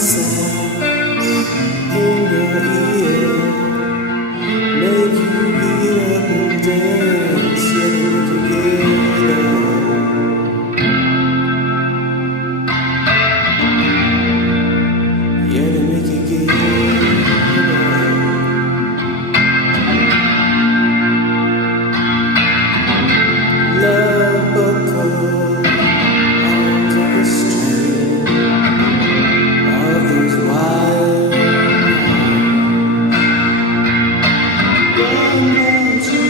sound in your ear make you get up and dance, yet make you get up, yet make you get up. Love buckle onto the string of those wild. Why not you